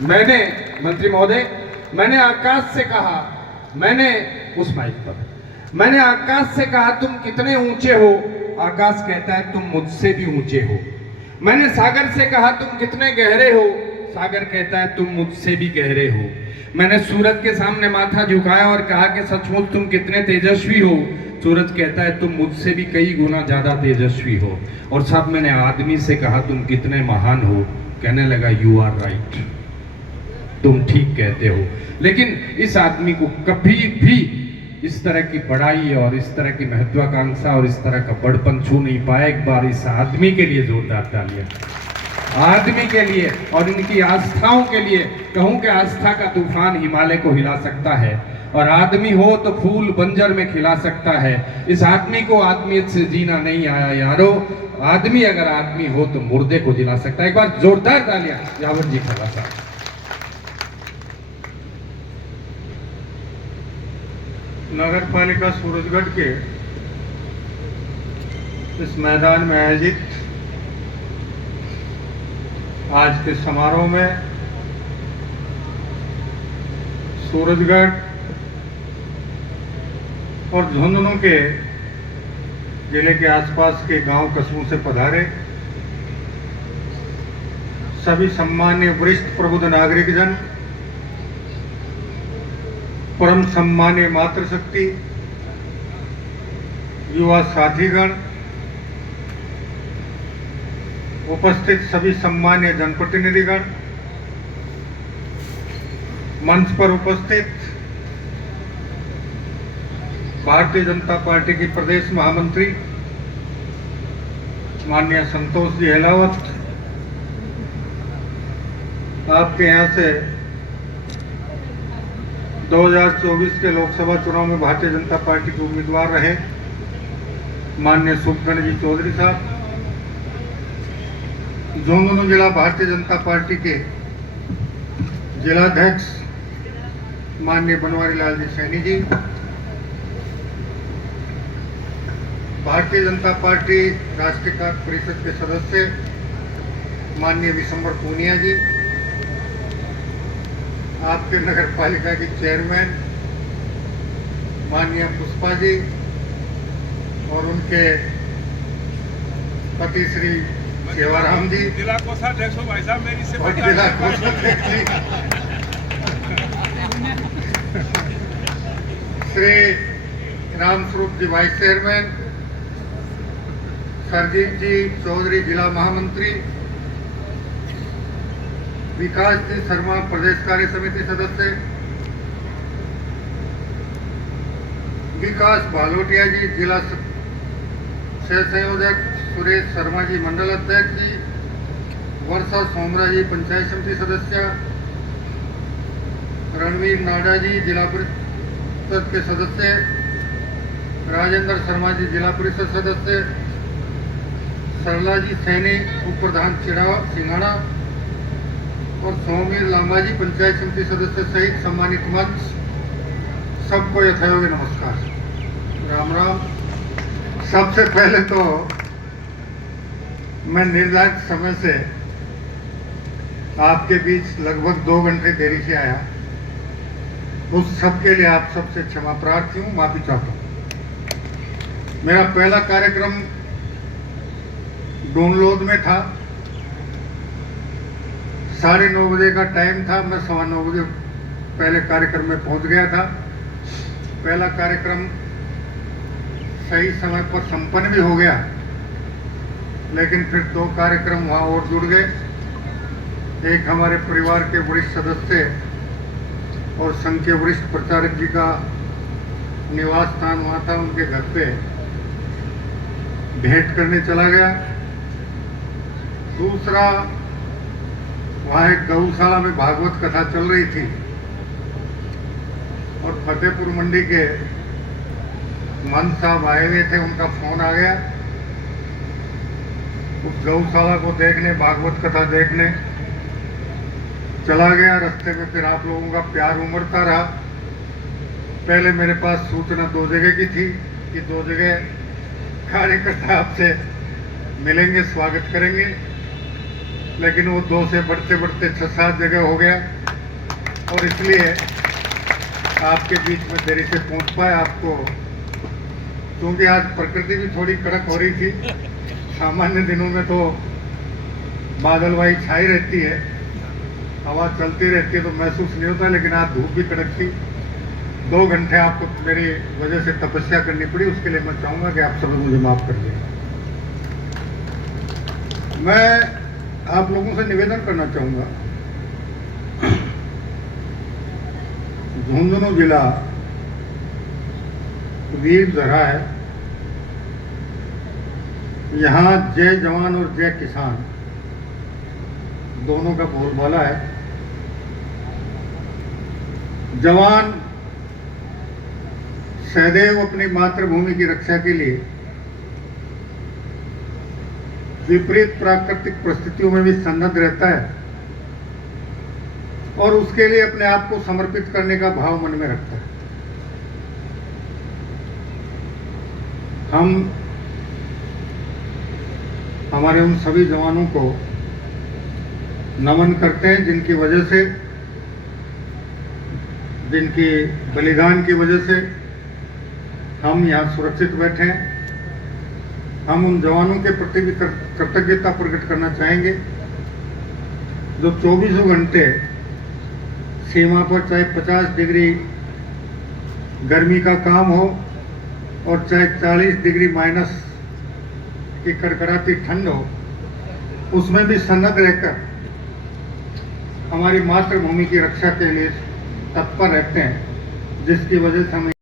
मैंने मंत्री महोदय, मैंने आकाश से कहा, मैंने उस माइक पर मैंने आकाश से कहा तुम कितने ऊंचे हो? आकाश कहता है तुम मुझसे भी ऊंचे हो। मैंने सागर से कहा तुम कितने गहरे हो? सागर कहता है तुम मुझसे भी गहरे हो। मैंने सूरज के सामने माथा झुकाया और कहा कि सचमुच तुम कितने तेजस्वी हो। सूरज कहता है तुम मुझसे भी कई गुना ज्यादा तेजस्वी हो। और साहब मैंने आदमी से कहा तुम कितने महान हो। कहने लगा यू आर राइट, तुम ठीक कहते हो। लेकिन इस आदमी को कभी भी इस तरह की बड़ाई और इस तरह की महत्वाकांक्षा और इस तरह का बड़पन छू नहीं पाया। एक बार इस आदमी के लिए जोरदार तालियां, आदमी के लिए और इनकी आस्थाओं के लिए। कहूं कि आस्था का तूफान हिमालय को हिला सकता है और आदमी हो तो फूल बंजर में खिला सकता है। इस आदमी को आदमियत से जीना नहीं आया यारो। आदमी अगर आदमी हो तो मुर्दे को जिला सकता है। एक बार जोरदार तालियां यावर जी खड़ा साहब। नगर पालिका सूरजगढ़ के इस मैदान में आयोजित आज के समारोह में सूरजगढ़ और झुंझुनू के जिले के आसपास के गांव कस्बों से पधारे सभी सम्मान्य वरिष्ठ प्रबुद्ध नागरिकजन, परम सम्मान्य मातृशक्ति, युवा साथीगण, उपस्थित सभी सम्मान्य जनप्रतिनिधिगण, मंच पर उपस्थित भारतीय जनता पार्टी की प्रदेश महामंत्री माननीय संतोष जी हेलावत, आपके यहाँ से 2024 के लोकसभा चुनाव में भारतीय जनता पार्टी के उम्मीदवार रहे माननीय सुखगण जी चौधरी साहब, झुंझुनू जिला भारतीय जनता पार्टी के जिलाध्यक्ष माननीय बनवारी लाल जी सैनी जी, भारतीय जनता पार्टी राष्ट्रीय कार्य परिषद के सदस्य माननीय विशंबर पूनिया जी, आपके नगर पालिका की चेयरमैन माननीय पुष्पा जी और उनके पति श्री सेवाराम जी, जिला कोषाध्यक्ष भाई साहब मेरी से और जिला कोषाध्यक्ष श्री रामस्वरूप जी वाइस चेयरमैन, सरजीत जी चौधरी जिला महामंत्री, विकास जी शर्मा प्रदेश कार्य समिति सदस्य, विकास भालोटिया जी जिला सह संयोजक, सुरेश शर्मा जी मंडल अध्यक्ष जी, वर्षा सोमरा जी पंचायत समिति सदस्य, रणवीर नाडा जी जिला परिषद के सदस्य, राजेंद्र शर्मा जी जिला परिषद सदस्य, सरला जी सैनी उप प्रधान सिंघाड़ा और सौमीर लांबा जी पंचायत समिति सदस्य सहित सम्मानित मंच, सबको यथायोग्य नमस्कार, राम राम। सबसे पहले तो मैं निर्धारित समय से आपके बीच लगभग 2 घंटे देरी से आया, उस सबके लिए आप सबसे क्षमा प्रार्थी हूँ, माफी चाहता हूँ। मेरा पहला कार्यक्रम डूनलोद में था, 9:30 बजे का टाइम था, मैं 9:15 बजे पहले कार्यक्रम में पहुंच गया था। पहला कार्यक्रम सही समय पर संपन्न भी हो गया, लेकिन फिर 2 कार्यक्रम वहाँ और जुड़ गए। एक हमारे परिवार के वरिष्ठ सदस्य और संघ के वरिष्ठ प्रचारक जी का निवास स्थान वहाँ था, उनके घर पे भेंट करने चला गया। दूसरा, वहाँ एक गौशाला में भागवत कथा चल रही थी और फतेहपुर मंडी के मन साहब आए हुए थे, उनका फोन आ गया। उस गौशाला को देखने, भागवत कथा देखने चला गया। रास्ते में फिर आप लोगों का प्यार उमड़ता रहा। पहले मेरे पास सूचना 2 जगह की थी कि 2 जगह कार्यकर्ता आपसे मिलेंगे, स्वागत करेंगे। लेकिन वो 2 से बढ़ते बढ़ते 6-7 जगह हो गया, और इसलिए आपके बीच में देरी से पहुंच पाए। आपको क्योंकि आज प्रकृति भी थोड़ी कड़क हो रही थी, सामान्य दिनों में तो बादलवाई छाई रहती है, हवा चलती रहती है तो महसूस नहीं होता, लेकिन आज धूप भी कड़क थी। 2 घंटे आपको मेरी वजह से तपस्या करनी पड़ी, उसके लिए मैं चाहूँगा कि आप सब मुझे माफ़ कर दें। मैं आप लोगों से निवेदन करना चाहूँगा, झुंझुनू जिला वीर धरा है, यहाँ जय जवान और जय किसान दोनों का बोलबाला है। जवान सदैव अपनी मातृभूमि की रक्षा के लिए विपरीत प्राकृतिक परिस्थितियों में भी सन्नद्ध रहता है और उसके लिए अपने आप को समर्पित करने का भाव मन में रखता है। हम हमारे उन सभी जवानों को नमन करते हैं जिनकी वजह से, जिनकी बलिदान की वजह से हम यहाँ सुरक्षित बैठे हैं। हम उन जवानों के प्रति भी कृतज्ञता प्रकट करना चाहेंगे जो 24 घंटे सीमा पर, चाहे 50 डिग्री गर्मी का काम हो और चाहे 40 डिग्री माइनस की कड़कड़ाती ठंड हो, उसमें भी सन्नद्ध रहकर हमारी मातृभूमि की रक्षा के लिए तत्पर रहते हैं, जिसकी वजह से हमें